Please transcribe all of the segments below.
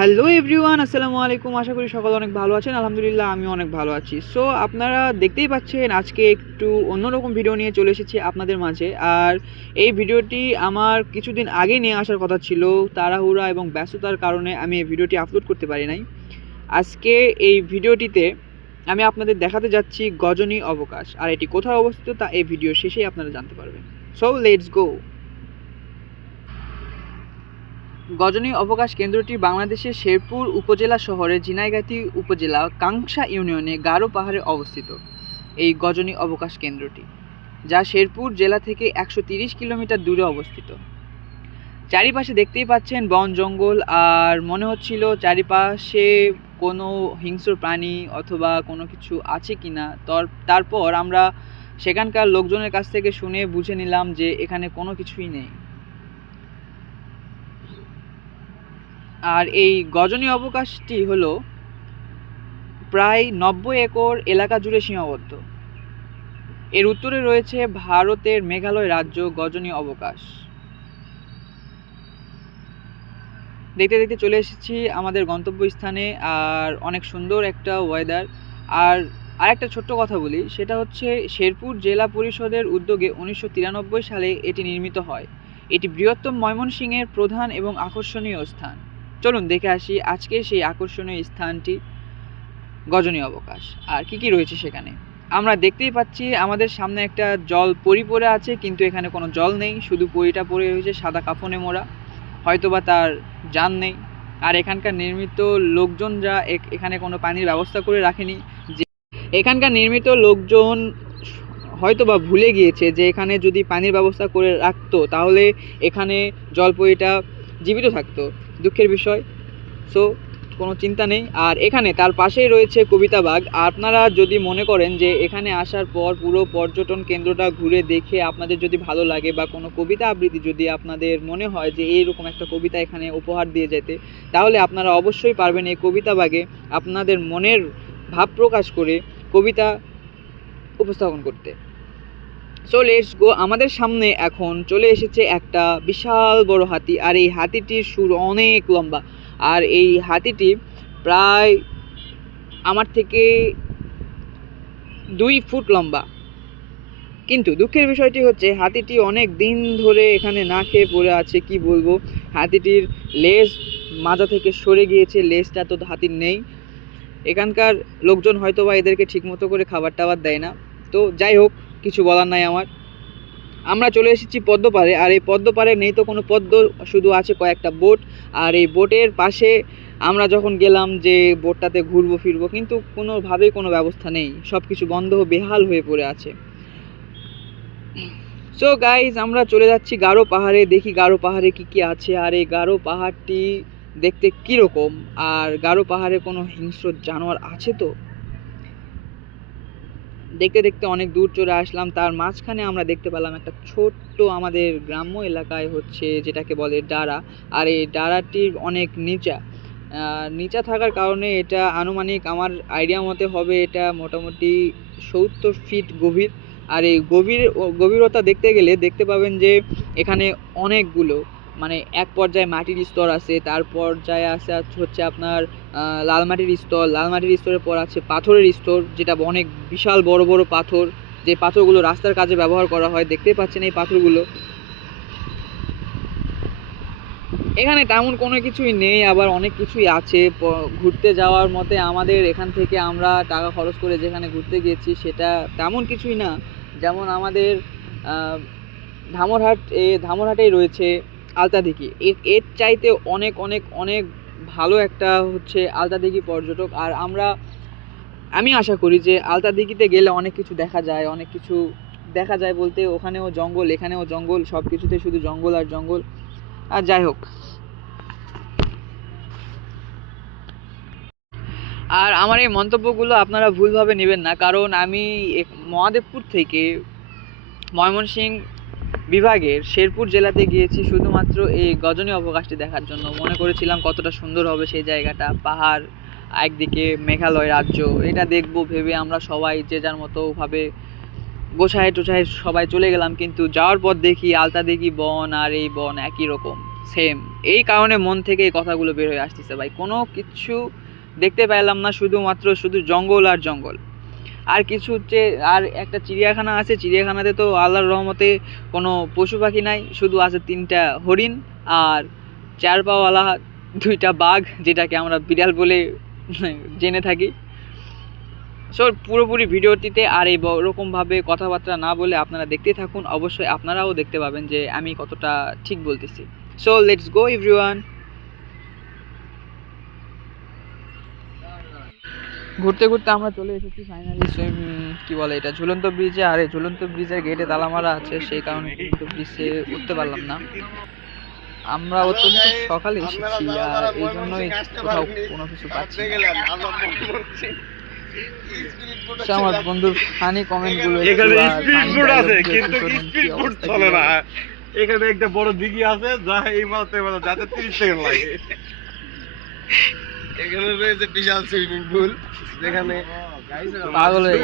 Hello everyone, আসসালামু আলাইকুম। আশা করি সকলে অনেক ভালো আছেন। আলহামদুলিল্লাহ, আমি অনেক ভালো আছি। সো, আপনারা দেখতেই পাচ্ছেন, আজকে একটু অন্যরকম ভিডিও নিয়ে চলে এসেছি আপনাদের মাঝে। আর এই ভিডিওটি আমার কিছুদিন আগে নিয়ে আসার কথা ছিল, তাড়াহুড়া এবং ব্যস্ততার কারণে আমি এই ভিডিওটি আপলোড করতে পারি নাই। আজকে এই ভিডিওটিতে আমি আপনাদের দেখাতে যাচ্ছি গজনী অবকাশ। আর এটি কোথায় অবস্থিত তা এই ভিডিও শেষেই আপনারা জানতে পারবেন। সো লেটস গো গজনী অবকাশ কেন্দ্রটি বাংলাদেশের শেরপুর উপজেলা শহরের ঝিনাইগাতি উপজেলা কাংসা ইউনিয়নে গারো পাহাড়ে অবস্থিত এই গজনী অবকাশ কেন্দ্রটি, যা শেরপুর জেলা থেকে একশো কিলোমিটার দূরে অবস্থিত। চারিপাশে দেখতেই পাচ্ছেন বন, জঙ্গল, আর মনে হচ্ছিল চারিপাশে কোনো হিংস্র প্রাণী অথবা কোনো কিছু আছে কিনা। তর- তারপর আমরা সেখানকার লোকজনের কাছ থেকে শুনে বুঝে নিলাম যে এখানে কোনো কিছুই নেই। আর এই গজনী অবকাশটি হলো প্রায় নব্বই একর এলাকা জুড়ে সীমাবদ্ধ। এর উত্তরে রয়েছে ভারতের মেঘালয় রাজ্য গজনী অবকাশ। দেখতে দেখতে চলে এসেছি আমাদের গন্তব্যস্থানে আর অনেক সুন্দর একটা ওয়েদার আর আরেকটা ছোট্ট কথা বলি, সেটা হচ্ছে শেরপুর জেলা পরিষদের উদ্যোগে উনিশশো তিরানব্বই সালে এটি নির্মিত হয়। এটি বৃহত্তম ময়মনসিংহের প্রধান এবং আকর্ষণীয় স্থান। চলুন দেখে আসি আজকের সেই আকর্ষণীয় স্থানটি গজনী অবকাশ। আর কি কি রয়েছে সেখানে? আমরা দেখতেই পাচ্ছি আমাদের সামনে একটা জল পরি পড়ে আছে, কিন্তু এখানে কোনো জল নেই। শুধু পরিটা পড়ে রয়েছে সাদা কাফনে মোড়া। হয়তোবা তার যান নেই। আর এখানকার নির্মিত লোকজনরা এ- এখানে কোনো পানির ব্যবস্থা করে রাখেনি। যে এখানকার নির্মিত লোকজন হয়তোবা ভুলে গিয়েছে যে এখানে যদি পানির ব্যবস্থা করে রাখতো, তাহলে এখানে জলপরিটা জীবিত থাকতো। দুঃখের বিষয়। সো কোনো চিন্তা নেই। আর এখানে তার পাশেই রয়েছে কবিতা বাগ। আপনারা যদি মনে করেন যে এখানে আসার পর পুরো পর্যটন কেন্দ্রটা ঘুরে দেখে আপনাদের যদি ভালো লাগে বা কোনো কবিতা আবৃত্তি যদি আপনাদের মনে হয় যে এইরকম একটা কবিতা এখানে উপহার দিয়ে যেতে, তাহলে আপনারা অবশ্যই পারবেন এই কবিতা বাগে আপনাদের মনের ভাব প্রকাশ করে কবিতা উপস্থাপন করতে। সো লেটস গো আমাদের সামনে এখন চলে এসেছে একটা বিশাল বড় হাতি, আর এই হাতিটির সুর অনেক লম্বা। আর এই হাতিটি প্রায় আমার থেকে দুই ফুট লম্বা। কিন্তু দুঃখের বিষয়টি হচ্ছে, হাতিটি অনেক দিন ধরে এখানে না খেয়ে পড়ে আছে, কি বলব? হাতিটির লেজ মাজা থেকে সরে গিয়েছে, লেজটা তো হাতির নেই। এখানকার লোকজন হয়তো বা এদেরকে ঠিকমতো করে খাবার টাবার দেয় না। তো যাই হোক কিছু বলার নাই আমার। আমরা চলে এসেছি পদ্মপাড়ে, আর এই পদ্মপাড়ে নেই তো কোনো পদ্ম, শুধু আছে কয়েকটা বোট। আর এই বোটের পাশে আমরা যখন গেলাম যে বোটটাতে ঘুরবো, ফিরবো, কিন্তু কোনোভাবেই কোনো ব্যবস্থা নেই। সব কিছু বন্ধ, বেহাল হয়ে পড়ে আছে। সো গাইজ আমরা চলে যাচ্ছি গারো পাহাড়ে, দেখি গারো পাহাড়ে কি কি আছে। আর এই গারো পাহাড়টি দেখতে কীরকম? আর গারো পাহাড়ে কোনো হিংস্র জানোয়ার আছে তো? দেখতে দেখতে অনেক দূর চলে আসলাম। তার মাঝখানে আমরা দেখতে পেলাম একটা ছোট্ট আমাদের গ্রাম্য এলাকায় হচ্ছে যেটাকে বলে ডারা আর এই ডারাটির অনেক নিচা। নিচা থাকার কারণে এটা আনুমানিক আমার আইডিয়া মতে হবে এটা মোটামুটি সত্তর ফিট গভীর। আর এই গভীর, গভীরতা দেখতে গেলে দেখতে পাবেন যে এখানে অনেকগুলো মানে এক পর্যায়ে মাটির স্তর আছে, তার পর্যায়ে আছে হচ্ছে আপনার লাল মাটির স্তর। লাল মাটির স্তরের পর আছে পাথরের স্তর, যেটা অনেক বিশাল বড় বড় পাথর। যে পাথরগুলো রাস্তার কাজে ব্যবহার করা হয়, দেখতেই পাচ্ছেন এই পাথরগুলো। এখানে তেমন কোনো কিছুই নেই, আবার অনেক কিছুই আছে। ঘুরতে যাওয়ার মতে আমাদের এখান থেকে আমরা টাকা খরচ করে যেখানে ঘুরতে গিয়েছি, সেটা তেমন কিছুই না। যেমন আমাদের ধামরহাট, এ, ধামরহাটেই রয়েছে। আলতাদিঘি দিঘি এর চাইতে অনেক অনেক অনেক ভালো একটা হচ্ছে আলতাদিঘি পর্যটক। আর আমরা, আমি আশা করি যে আলতা দিঘিতে গেলে অনেক কিছু দেখা যায়, অনেক কিছু দেখা যায় বলতে ওখানেও জঙ্গল, এখানেও জঙ্গল সব কিছুতে শুধু জঙ্গল আর জঙ্গল। আর যাই হোক। আর আমার এই মন্তব্যগুলো আপনারা ভুলভাবে নেবেন না, কারণ আমি মহাদেবপুর থেকে ময়মনসিংহ বিভাগের শেরপুর জেলাতে গিয়েছি শুধুমাত্র এই গজনী অবকাশটি দেখার জন্য। মনে করেছিলাম কতটা সুন্দর হবে সেই জায়গাটা, পাহাড়, একদিকে মেঘালয় রাজ্য, এটা দেখব, ভেবে আমরা সবাই যে যার মতো ভাবে গোছায় টোছায় সবাই চলে গেলাম, কিন্তু যাওয়ার পর দেখি, আলতা দেখি বন আর এই বন একই রকম সেম এই কারণে মন থেকে এই কথাগুলো বের হয়ে আসতেছে ভাই। কোনো কিছু দেখতে পেলাম না, শুধুমাত্র শুধু জঙ্গল আর জঙ্গল। আর কিছু হচ্ছে, আর একটা চিড়িয়াখানা আছে, চিড়িয়াখানাতে তো আল্লাহর রহমতে কোনো পশু পাখি নাই, শুধু আছে তিনটা হরিণ আর চার পাওয়ালা দুইটা বাঘ, যেটাকে আমরা বিড়াল বলে জেনে থাকি। সো পুরোপুরি ভিডিওটিতে আর এই রকমভাবে কথাবার্তা না বলে আপনারা দেখতে থাকুন। অবশ্যই আপনারাও দেখতে পাবেন যে আমি কতটা ঠিক বলতেছি। সো লেটস গো এভরিওয়ান ঘুরতে ঘুরতে আমরা চলে এসেছি ফাইনালি সুইম কি বলে এটা ঝুলন্ত ব্রিজে আর এই ঝুলন্ত ব্রিজের গেটে তালা মারা আছে সেই কারণে ঝুলন্ত ব্রিজে উঠতে পারলাম না। আমরা অত্যন্ত সকালে এসেছি আর এই জন্যই কোথাও কোনো কিছু পাচ্ছি। সে আমার বন্ধুর ফানি কমেন্টগুলো এখানে স্পিড বোট আছে কিন্তু স্পিড বোট চলে না। এখানে একটা বড় দিঘি আছে যা এই মাত্র মাত্র যাতে তিরিশ সেকেন্ড লাগে। এখানে রয়েছে বিশাল সুইমিং পুল যেখানে পাগল হয়ে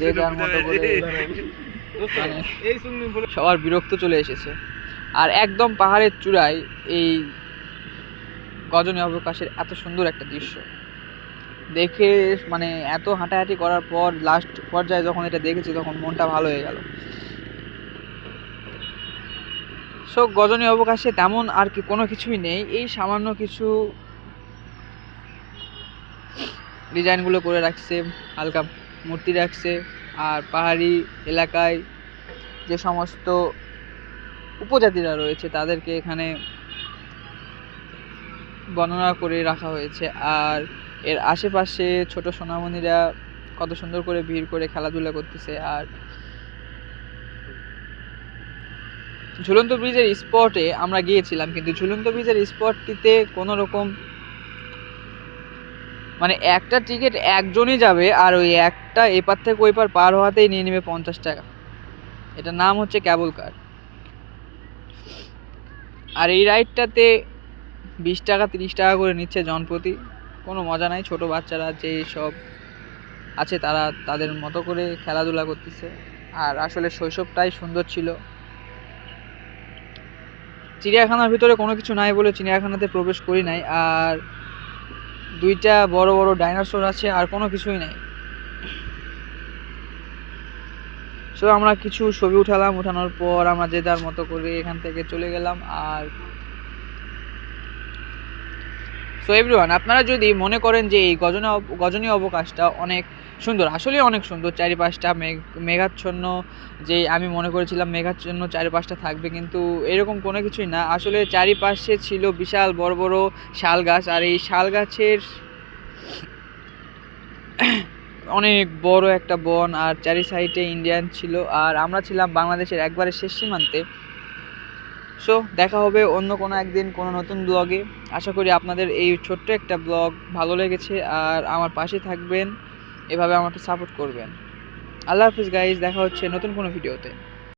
যে যার মতো করে মানে সবার বিরক্ত চলে এসেছে। আর একদম পাহাড়ের চূড়ায় এই গজনী অবকাশের এত সুন্দর একটা দৃশ্য। দেখে মানে এত হাঁটাহাঁটি করার পর লাস্ট পর্যায়ে যখন এটা দেখেছি তখন মনটা ভালো হয়ে গেল। সো গজনী অবকাশে তেমন আর কি কোনো কিছুই নেই। এই সামান্য কিছু ডিজাইনগুলো করে রাখছে, হালকা মূর্তি রাখছে, আর পাহাড়ি এলাকায় যে সমস্ত উপজাতিরা রয়েছে তাদেরকে এখানে বর্ণনা করে রাখা হয়েছে। আর এর আশেপাশে ছোট সোনামণিরা কত সুন্দর করে ভিড় করে খেলাধুলা করতেছে, আর ঝুলন্ত ব্রিজের স্পটে আমরা গিয়েছিলাম, কিন্তু ঝুলন্ত ব্রিজের স্পটটিতে কোনো রকম মানে একটা টিকিট একজনই যাবে আর ওই একটা এপার থেকে ওই পার পার হওয়াতেই নিয়ে নেবে পঞ্চাশ টাকা। এটার নাম হচ্ছে ক্যাবল কার আর এই রাইডটাতে বিশ টাকা, তিরিশ টাকা করে নিচ্ছে জনপ্রতি। কোনো মজা নাই, ছোট বাচ্চারা যে সব আছে তারা তাদের মতো করে খেলাধুলা করতেছে। আর আসলে শৈশবটাই সুন্দর ছিল। চিড়িয়াখানার ভিতরে কোনো কিছু নাই বলে চিড়িয়াখানাতে প্রবেশ করি নাই। আর দুইটা বড় বড় ডাইনোসর আছে, আর কোনো কিছুই নাই। সো আমরা কিছু ছবি উঠালাম, উঠানোর পর আমরা যে যার মতো করে এখান থেকে চলে গেলাম, আর সো এভরিওয়ান আপনারা যদি মনে করেন যে এই গজনী অব- গজনী অবকাশটা অনেক সুন্দর আসলে অনেক সুন্দর। চারিপাশটা মেঘ, মেঘাচ্ছন্ন যে আমি মনে করেছিলাম মেঘাচ্ছন্ন চারিপাশটা থাকবে, কিন্তু এরকম কোনো কিছুই না। আসলে চারিপাশে ছিল বিশাল বড় বড় শাল গাছ, আর এই শাল গাছের অনেক বড় একটা বন, আর চারি সাইডে ইন্ডিয়ান ছিল, আর আমরা ছিলাম বাংলাদেশের একবারে শেষ সীমান্তে। সো, দেখা হবে অন্য কোনো একদিন কোনো নতুন ব্লগে। আশা করি আপনাদের এই ছোট্ট একটা ব্লগ ভালো লেগেছে, আর আমার পাশে থাকবেন। এভাবে আমাকে সাপোর্ট করবেন। আল্লাহ হাফিজ গাইজ দেখা হচ্ছে নতুন কোনো ভিডিওতে